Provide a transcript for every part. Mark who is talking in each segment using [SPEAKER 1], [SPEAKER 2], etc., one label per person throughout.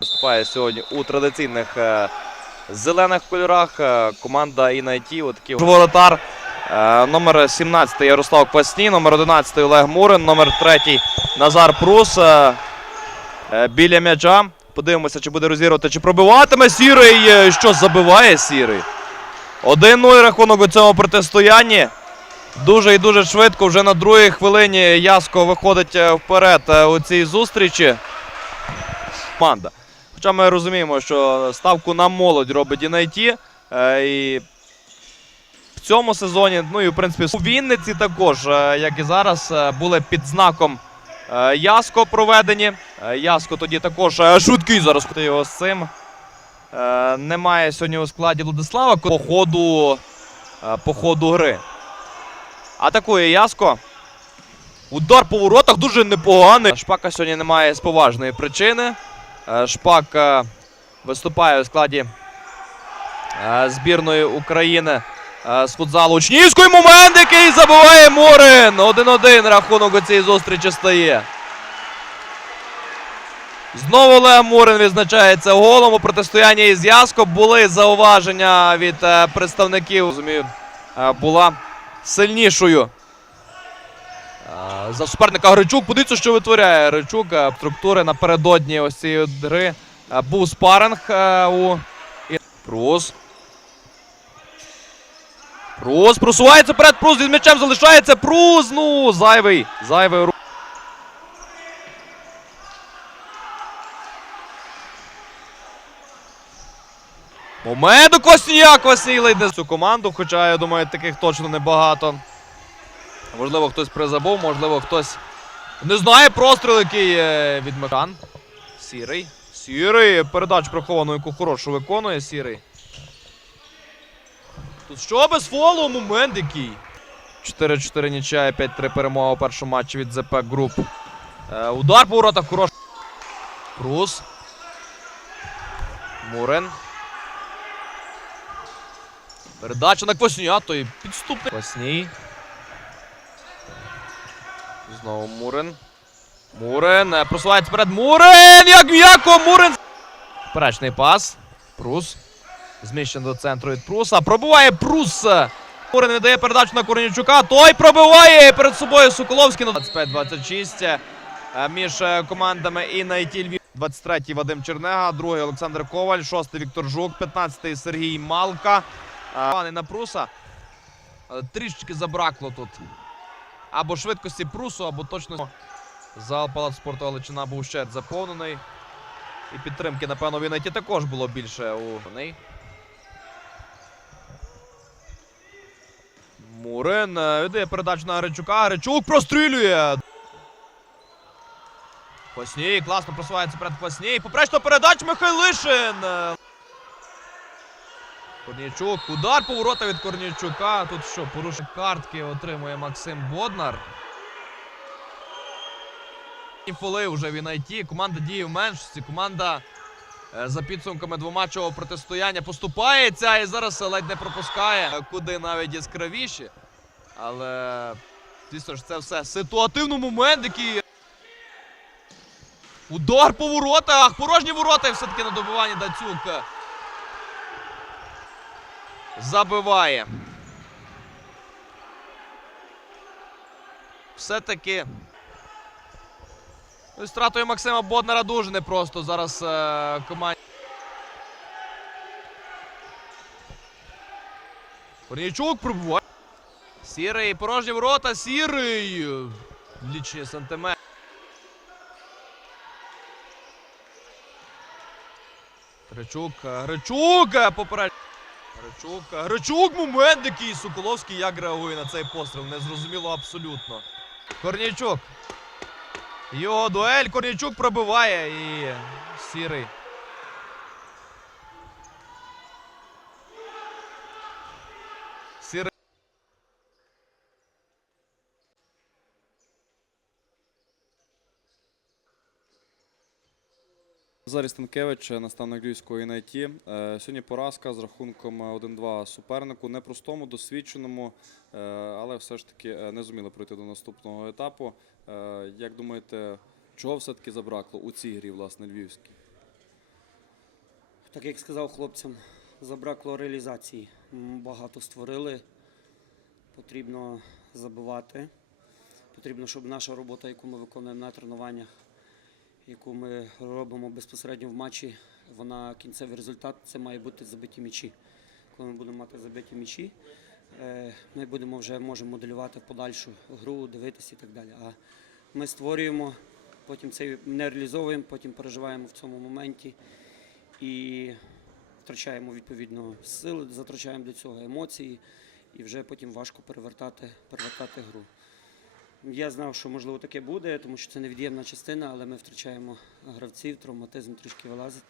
[SPEAKER 1] Виступає сьогодні у традиційних е, зелених кольорах. Е, команда Інайті. Отакий воротар. Е, номер 17 Ярослав Квасні, номер 11 Олег Мурин, номер 3 Назар Прус. Біля м'яча. Подивимося, чи буде розігрувати, чи пробиватиме сірий. Що забиває сірий? 1-0 рахунок у цьому протистоянні. Дуже і дуже швидко. Вже на другій хвилині Яско виходить вперед у цій зустрічі. Команда. Хоча ми розуміємо, що ставку на молодь робить Інайті. Е, і в цьому сезоні, ну і в принципі у Вінниці також, е, як і зараз, е, були під знаком Яско проведені. Яско тоді також швидкий зараз його з цим. Немає сьогодні у складі Владислава по ходу, по ходу гри. Атакує Яско. Удар по воротах дуже непоганий. Шпака сьогодні немає з поважної причини. Е, Шпак е, виступає у складі е, збірної України з футзалу Учнівської. Момент, який забиває Мурин. 1-1 рахунок у цій зустрічі стає. Знову Олег Мурин відзначається голом у протистоянні із Яско. Були зауваження від представників. Розумію, була сильнішою. Е, За суперника Гричук. Подивіться, що витворяє Гричук. Е, Структури напередодні ось цієї гри. Е, Був спаринг у Прус. Прус просувається вперед. Прус від м'ячем залишається. Прус. Ну, зайвий. Зайвий рух. Момент у Косніяк Василий йде цю команду, хоча я думаю, таких точно небагато. Можливо, хтось призабув, можливо, хтось не знає простріл, який е, від Мекан. Сірий. Сірий. Передачу приховану, яку хорошу виконує Сірий. Тут що без фолу? Момент який. 4-4 нічия, 5-3 перемога у першому матчі від ЗП Груп. Е, удар по воротах хорош. Прус. Мурен. Передача на Квасня, той підступний. Квасній. Знову Мурин. Мурин. е, Просувається вперед. Мурин! Як м'яко! Мурин! Перечний пас. Прус. Зміщен до центру від Пруса. Пробиває Прус. Мурин віддає передачу на Корнічука. Той пробиває перед собою Соколовський. 25-26 е, між е, командами і на Львів. 23-й Вадим Чернега, другий Олександр Коваль, шостий Віктор Жук, 15-й Сергій Малка. Плани на Пруса. Трішечки забракло тут. Або швидкості Прусу, або точно зал Палац спорту Галичина був ще заповнений. І підтримки, напевно, в Юнайті також було більше у неї. Мурин е, віддає передачу на Гречука. Гречук прострілює. Квасній класно просувається перед Квасній. Поперечна передача Михайлишин. Корнійчук. Удар поворота від Корнійчука. Тут що, порушення картки отримує Максим Боднар. І Фоли вже в Інайті. Команда діє в меншості. Команда е, за підсумками двоматчевого протистояння поступається і зараз ледь не пропускає, е, куди навіть яскравіші. Але, звісно ж, це все ситуативний момент, який. Удар по воротах! Порожні ворота все-таки на добиванні Дацюк. Е, Забиває. Все-таки. Ну, і Максима Боднара дуже непросто зараз е, команді. Корнійчук пробуває. Сірий, порожні ворота, сірий. Лічні сантиметри. Гречук, е, Гречук Грачук, Гречук, е, момент який Соколовський як реагує на цей постріл. Незрозуміло абсолютно. Корнійчук. Його дуель Корнійчук пробиває і. Сірий.
[SPEAKER 2] Назарій Станкевич, наставник Львівського ІНАЙТі. Е, Сьогодні поразка з рахунком 1-2 супернику, непростому, досвідченому, е, але все ж таки е, не зуміли пройти до наступного етапу. Як думаєте, чого все-таки забракло у цій грі, власне, львівській?
[SPEAKER 3] Так як сказав хлопцям, забракло реалізації. Багато створили. Потрібно забивати. Потрібно, щоб наша робота, яку ми виконуємо на тренуваннях, яку ми робимо безпосередньо в матчі, вона кінцевий результат це має бути забиті м'ячі. Коли ми будемо мати забиті м'ячі, е, ми будемо вже можемо моделювати подальшу гру, дивитися і так далі. А ми створюємо, потім це не реалізовуємо, потім переживаємо в цьому моменті і втрачаємо відповідно сили, затрачаємо для цього емоції, і вже потім важко перевертати, перевертати гру. Я знав, що можливо таке буде, тому що це невід'ємна частина, але ми втрачаємо гравців, травматизм трішки вилазить.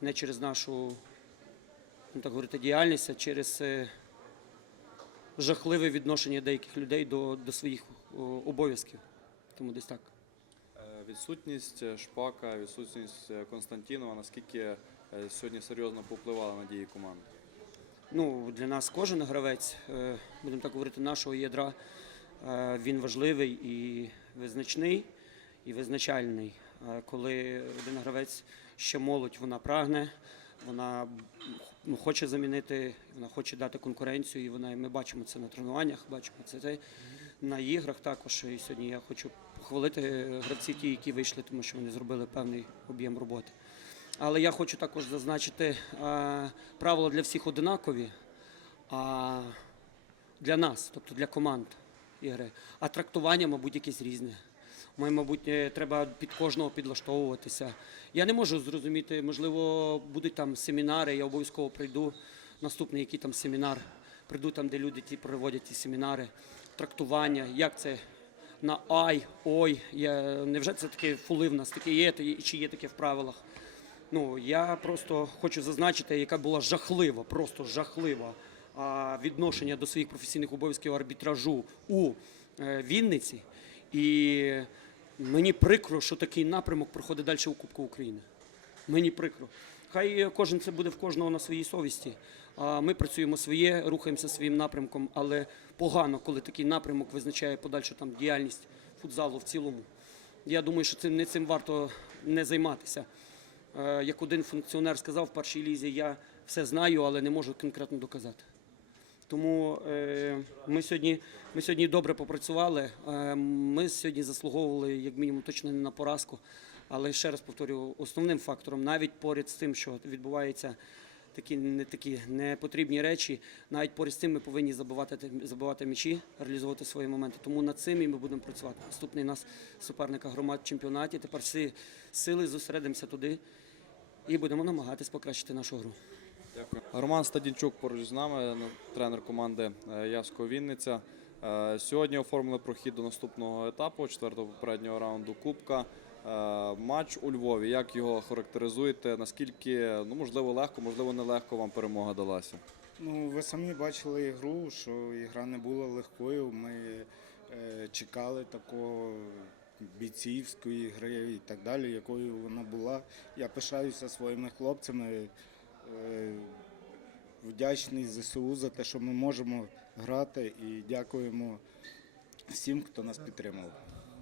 [SPEAKER 3] Не через нашу, ну так говорити, діяльність, а через е, жахливе відношення деяких людей до, до своїх обов'язків. Тому десь так.
[SPEAKER 2] Е, Відсутність е, Шпака, відсутність Константінова, наскільки сьогодні серйозно повпливала на дії команди?
[SPEAKER 3] Ну, для нас кожен гравець, будемо так говорити, нашого ядра, він важливий і визначний, і визначальний. Е, Коли один гравець ще молодь, вона прагне, вона ну, хоче замінити, вона хоче дати конкуренцію, і вона, ми бачимо це на тренуваннях, бачимо це, це на іграх також. І сьогодні я хочу похвалити гравців ті, які вийшли, тому що вони зробили певний об'єм роботи. Але я хочу також зазначити, е, правила для всіх одинакові, а для нас, тобто для команд ігри. А трактування, мабуть, якесь різне. Ми, мабуть, е, треба під кожного підлаштовуватися. Я не можу зрозуміти, можливо, будуть там семінари, я обов'язково прийду. Наступний який там семінар, прийду там, де люди ті проводять ті семінари, трактування, як це на ай, ой. Я, невже це таке фули в нас таке є, чи є таке в правилах? Ну, я просто хочу зазначити, яка була жахлива, просто жахлива відношення до своїх професійних обов'язків арбітражу у е, Вінниці. І мені прикро, що такий напрямок проходить далі у Кубку України. Мені прикро. Хай кожен це буде в кожного на своїй совісті. А ми працюємо своє, рухаємося своїм напрямком, але погано, коли такий напрямок визначає подальшу там діяльність футзалу в цілому. Я думаю, що цим не цим варто не займатися. Е, Як один функціонер сказав в першій лізі, я все знаю, але не можу конкретно доказати. Тому е, ми, сьогодні, ми сьогодні добре попрацювали. Е, ми сьогодні заслуговували, як мінімум, точно не на поразку. Але ще раз повторюю, основним фактором, навіть поряд з тим, що відбуваються такі не такі непотрібні речі, навіть поряд з тим ми повинні забивати, забивати м'ячі, реалізовувати свої моменти. Тому над цим і ми будемо працювати. Наступний нас суперника громад в чемпіонаті. Тепер всі сили зосередимося туди і будемо намагатись покращити нашу гру.
[SPEAKER 2] Роман Стадінчук поруч з нами, ну, тренер команди е, Явського Вінниця. Е, Сьогодні оформили прохід до наступного етапу, четвертого попереднього раунду Кубка. Е, Матч у Львові. Як його характеризуєте? Наскільки ну можливо легко, можливо, нелегко вам перемога далася?
[SPEAKER 4] Ну, ви самі бачили ігру, що ігра не була легкою. Ми е, чекали такого бійцівської гри і так далі, якою вона була. Я пишаюся своїми хлопцями. Е, вдячний ЗСУ за те, що ми можемо грати, і дякуємо всім, хто нас підтримав.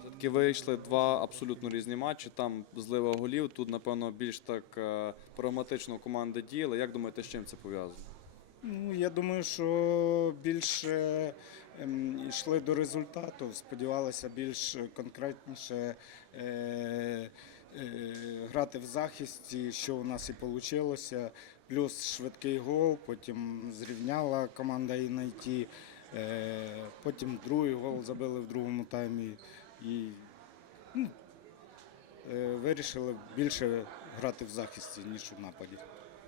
[SPEAKER 2] Все-таки вийшли два абсолютно різні матчі. Там злива голів. Тут, напевно, більш так е, прагматично команди діяли. Як думаєте, з чим це пов'язано?
[SPEAKER 4] Ну, я думаю, що більше ем, йшли до результату, сподівалися більш конкретніше е, е, грати в захисті, що у нас і вийшло. Плюс швидкий гол, потім зрівняла команда «Інайті», е, потім другий гол забили в другому таймі і ну, е, вирішили більше грати в захисті, ніж у нападі.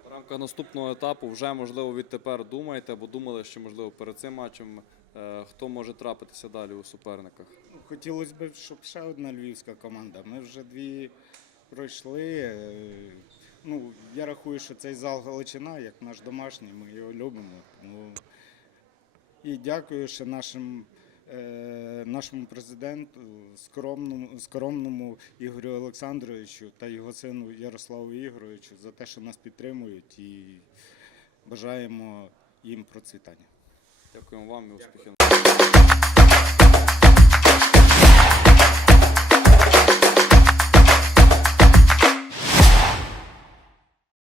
[SPEAKER 2] В рамках наступного етапу вже можливо відтепер думаєте, або думали, що можливо перед цим матчем е, хто може трапитися далі у суперниках.
[SPEAKER 4] Ну, Хотілося б, щоб ще одна львівська команда. Ми вже дві пройшли. Е, Ну, я рахую, що цей зал Галичина, як наш домашній, ми його любимо. Тому... І дякую ще нашим, е, нашому президенту, скромному, скромному Ігорю Олександровичу та його сину Ярославу Ігоровичу за те, що нас підтримують і бажаємо їм процвітання.
[SPEAKER 2] Дякуємо вам і успіхів.